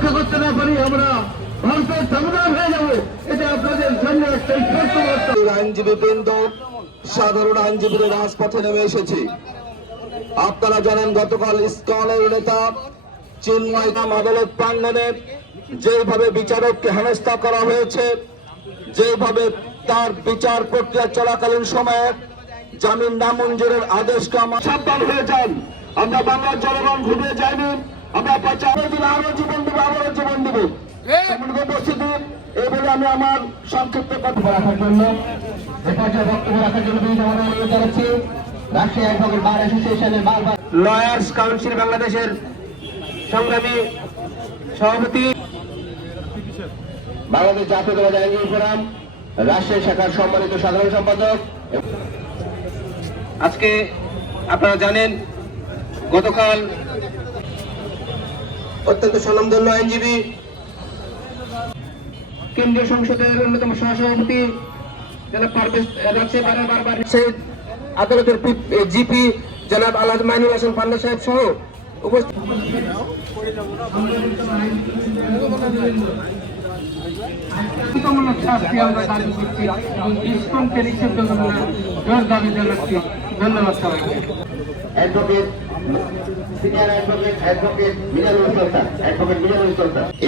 রক্ষা করতে না পারি আমরা ভারতের দামদার হয়ে যাব। এটা আপনাদের সামনে একটা আইনজীবী বৃন্দ, সাধারণ আইনজীবীরা রাজপথে নেমে এসেছি। আপনারা জানেন গতকাল ইস্কনের নেতা চিন্ময় নাম আদালত প্রাঙ্গনে যেভাবে বিচারককে হেনস্থা করা হয়েছে, যেভাবে তার বিচার প্রক্রিয়া চলাকালীন সময়ে জামিন নামঞ্জুরের আদেশকে আমার সাবধান হয়ে যান। আমরা বাংলার জনগণ ঘুমিয়ে যাইনি। আমরা প্রচার দিন আরও জীবন দেবো আবারও জীবন দেবো। উপস্থিতি এই বলে আমি আমার সংক্ষিপ্ত কথা রাখার জন্য বক্তব্য রাখার জন্য অনুরোধ জানাচ্ছি রাষ্ট্রীয় অ্যাডভোকেট বার অ্যাসোসিয়েশনের বারবার লয়ার্স কাউন্সিল বাংলাদেশের সংগ্রামী সভাপতি বাংলাদেশ জাতীয়তাবাদী আইনজীবী ফোরাম শাখার সম্মানিত সাধারণ সম্পাদক। আজকে আপনারা জানেন গতকাল অত্যন্ত স্বনামধন্য আইনজীবী। কেন্দ্রীয় সংসদের অন্যতম সহসভাপতি জনাব পারভেজ বারবার আদালতের জিপি জনাব আলহাজ মাইনুল হাসান পান্ডা সাহেব সহ উপস্থিত ধন্যবাদ সবাইকে। সিনিয়র অ্যাডভোকেট অ্যাডভোকেট অ্যাডভোকেট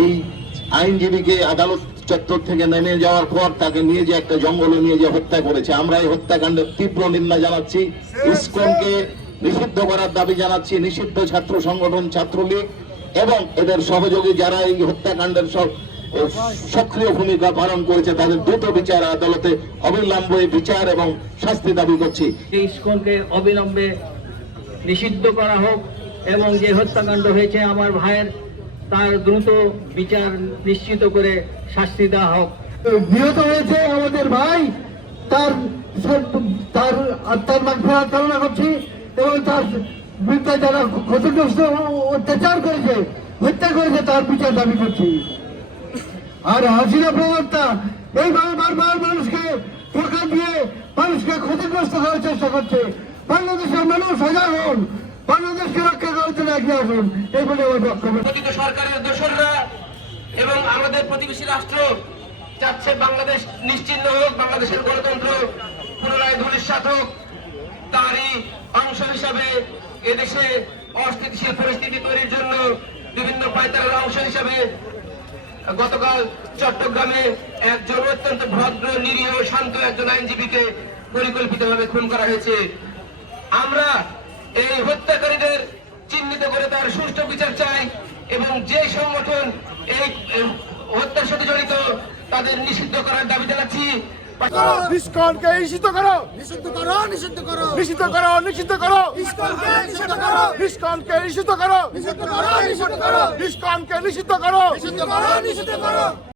এই আইনজীবীকে আদালত চত্বর থেকে নেমে যাওয়ার পর তাকে নিয়ে যে একটা জঙ্গলে নিয়ে যে হত্যা করেছে আমরা এই হত্যাকাণ্ডের তীব্র নিন্দা জানাচ্ছি। ইসকনকে নিষিদ্ধ করার দাবি জানাচ্ছি নিষিদ্ধ ছাত্র সংগঠন ছাত্রলীগ এবং এদের সহযোগী যারা এই হত্যাকাণ্ডের সব সক্রিয় ভূমিকা পালন করেছে তাদের দ্রুত বিচার আদালতে অবিলম্বে বিচার এবং শাস্তি দাবি করছি। ইস্কনকে অবিলম্বে নিষিদ্ধ করা হোক এবং যে হত্যাকাণ্ড হয়েছে, আমার ভাইয়ের তার দ্রুত বিচার নিশ্চিত করে শাস্তি দেওয়া হোক। নিহত হয়েছে আমাদের ভাই, তার তার আত্মার মাগফিরাত কামনা করছি এবং তার বিরুদ্ধে যারা ক্ষতিগ্রস্ত অত্যাচার করেছে, হত্যা করেছে, তার বিচার দাবি করছি। আর হাসিনা প্রবক্তা, এইভাবে বারবার মানুষকে দিয়ে মানুষকে ক্ষতিগ্রস্ত করার চেষ্টা করছে। বাংলাদেশের মানুষ সজাগ হন, বাংলাদেশকে রক্ষা করার জন্য এগিয়ে আসুন। এই বলে আমার বক্তব্য। সরকারের দোসররা এবং আমাদের প্রতিবেশী রাষ্ট্র চাচ্ছে বাংলাদেশ নিশ্চিন্ন হোক, বাংলাদেশের গণতন্ত্র পুনরায় ধূলিসাৎ হোক। তারই অংশ হিসাবে এদেশে অস্থিতিশীল পরিস্থিতি তৈরির জন্য বিভিন্ন পায়তারের অংশ হিসাবে গতকাল চট্টগ্রামে একজন অত্যন্ত ভদ্র, নিরীহ, শান্ত একজন আইনজীবীকে পরিকল্পিতভাবে খুন করা হয়েছে। আমরা এই হত্যাকারীদের চিহ্নিত করে তার সুষ্ঠু বিচার চাই এবং যে সংগঠন এই হত্যার সাথে জড়িত তাদের নিষিদ্ধ করার দাবি জানাচ্ছি। ইসকনকে নিষিদ্ধ করো। নিষিদ্ধ করো নিষিদ্ধ করো। নিষিদ্ধ করো নিষিদ্ধ করো। ইসকনকে নিষিদ্ধ করো। ইসকনকে নিষিদ্ধ করো। নিষিদ্ধ করো নিষিদ্ধ করো। ইসকনকে নিষিদ্ধ করো। নিষিদ্ধ করো নিষিদ্ধ করো।